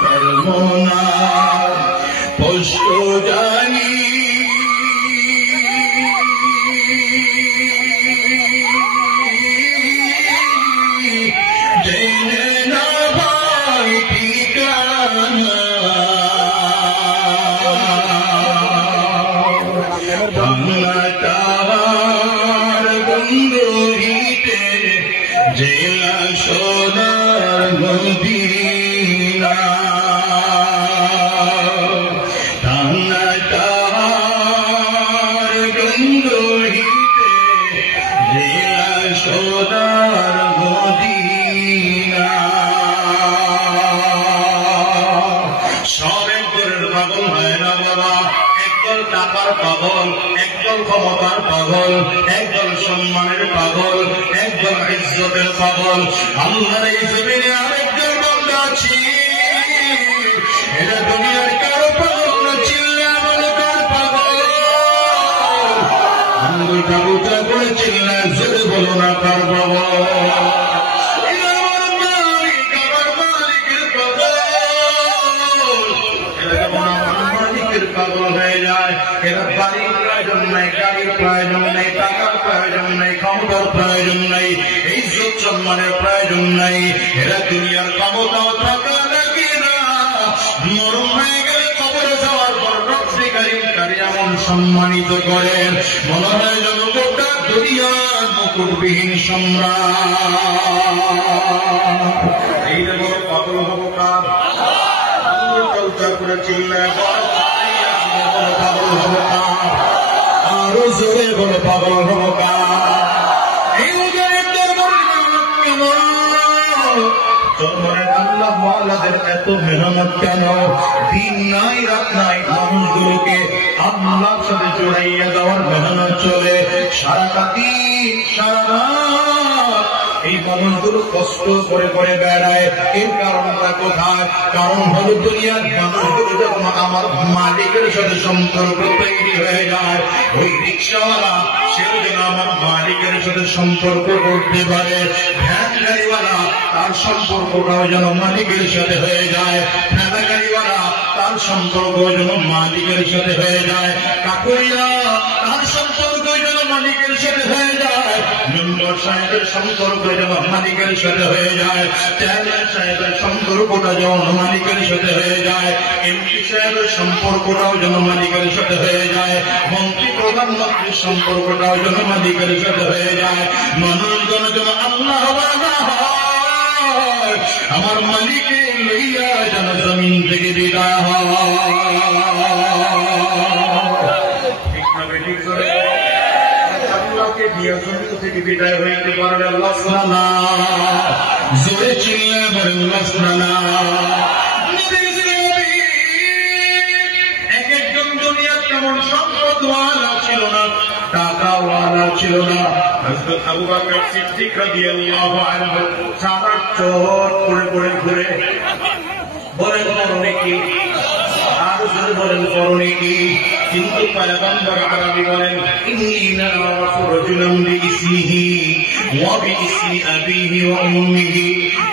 করমনা post জানি জেনে না ভাই ঠিকানা ভাঙাটার গন্ধহিতে জেলা সোনার মদিনা ভাঙাটার গন্ধহিতে জেলা সোনার মদিনা সব একদলের পাগল হয় না বাবা একদল টাকার পাগল একদল ক্ষমতার পাগল একদল সম্মানের পাগল একদল ইজ্জতের পাগল আল্লাহর এই জমিনে আরেকজন বান্দা আছে এরা দুনিয়ার কারো পাগল না চিল্লা বলে কার পাগল আঙ্গুলটা উঁচা করে চিল্লা জোরে বলো না কার পাগল পাগল হয়ে যায় এরা বাড়ির প্রয়োজন নাই গাড়ির প্রয়োজন নেই টাকার প্রয়োজন নেই ক্ষমতার প্রয়োজন নেই ইজ্জত সম্মানের প্রয়োজন নাই এরা দুনিয়ার ক্ষমতাও থাকা লাগে না মরণ হয়ে গেলে কবরে যাওয়ার পর রব্বে কারীম এমন সম্মানিত করেন মনে হয় যেন গোটা দুনিয়ার মুকুটবিহীন সম্রাট এই যে বড় পাগল হবো কার চলচা করে চিল্লায় পাগল হবো আরো জোরে বলে পাগল হবো আল্লাহওয়ালাদের এত মেহনত কেন দিন নাই রাত নাই মানুষগুলোকে আল্লাহর সাথে জড়াইয়া দেওয়ার মেহনত চলে সারাটা দিন সারা এই মানুষগুলো কষ্ট করে করে বেড়ায় এর কারণটা কোথায় কারণ হলো দুনিয়ার মানুষগুলো যখন আমার মালিকের সাথে সম্পর্ক তৈরি হয়ে যায় ওই রিক্সাওয়ালা সেও যেন আমার মালিকের সাথে সম্পর্ক করতে পারে ভ্যান গাড়িওয়ালা তার সম্পর্কটাও যেন মালিকের সাথে হয়ে যায় ঠেলা গাড়িওয়ালা তার সম্পর্ক যেন মালিকের সাথে হয়ে যায় কাকুরিয়া তার সম্পর্ক যেন মালিকের সাথে হয়ে যায় মেম্বার সাহেবের সম্পর্ক যেন মালিকের সাথে হয়ে যায় চেয়ারম্যান সাহেবের সম্পর্কটা যেন মালিকের সাথে হয়ে যায় এমপি সাহেবের সম্পর্কটাও যেন মালিকের সাথে হয়ে যায় মন্ত্রী প্রধানমন্ত্রীর সম্পর্কটাও যেন মালিকের সাথে হয়ে যায় মানুষজন যেন আল্লাহ আমার মালিকে লইয়া যেন জমিন থেকে বিদায় হয় ঠিক না বেঠিক করে আল্লাহকে দিয়া জমিন থেকে বিদায় হইতে পারবে আল্লাহ সুবহানাহু জোরে চিল্লা বলেন আল্লাহ সুবহানাহু এক একজন দুনিয়ার তেমন সম্পদওয়ালা ছিল না টাকাওয়ালা ছিল না হযরত আবু বকর সিদ্দিক রাদিয়াল্লাহু আনহু সারা চোর করে করে ঘুরে বলেন করণে কি আরো জোরে বলেন করণে কি কিন্তু পয়গম্বর আরবি বলেন ইন্না রাসূলুন বিইসমিহি ওয়া বিইসমি আবিহি ওয়া উম্মিহি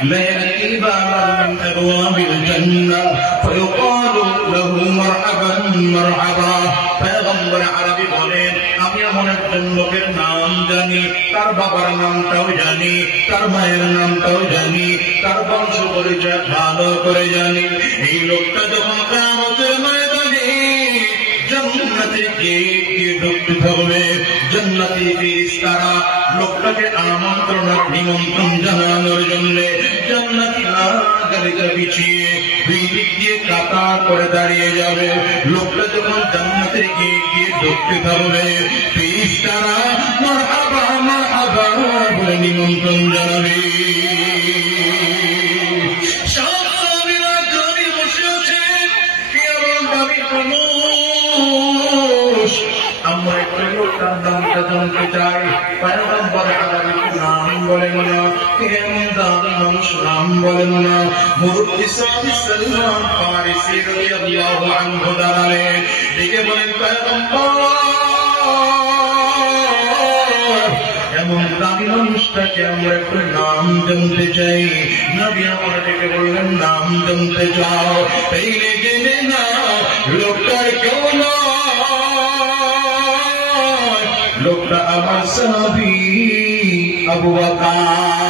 লা ইয়াতি বাবান মিন আবওয়াবিল জান্নাহ ফায়ুকালু লাহু মারহাবান মারহাবা পয়গম্বর আরবি বলেন আমি এমন একজন লোকের নাম জানি তার বাবার নামটাও জানি তার মায়ের নামটাও জানি তার বংশ পরিচয় ভালো করে জানি এই লোকটা যখন কিয়ামতের ময়দানে জান্নাতে গিয়ে ঢুকতে থাকবে জান্নাতি ফেরেশতারা লোকটাকে আমন্ত্রণ নিমন্ত্রণ জানানোর জন্য জান্নাতি গাড়িটা বিছিয়ে দুই দিক দিয়ে কাতার করে দাঁড়িয়ে যাবে লোকটা যখন জান্নাতে গিয়ে ঢুকতে থাকবে ফেরেশতারা মারহাবা মারহাবা বলে নিমন্ত্রণ জানাবে আমরা একটু লোকটার নামটা জানতে চাই পয়গম্বর আরবি নাম বলেন না কেমন দামি মানুষ নাম বলেন না মুরব্বি সালমান ফারিসি রাদিয়াল্লাহু আনহু দাঁড়ালেন ডেকে বলেন পয়গম্বর এমন দামি মানুষ মানুষটাকে আমরা একটু নাম জানতে চাই। নবী আমাদেরকে বললেন নাম জানতে চাও, তাইলে জেনে না লোকটার কেউ নয়, লোকটা আমার সাহাবী আবু বকর।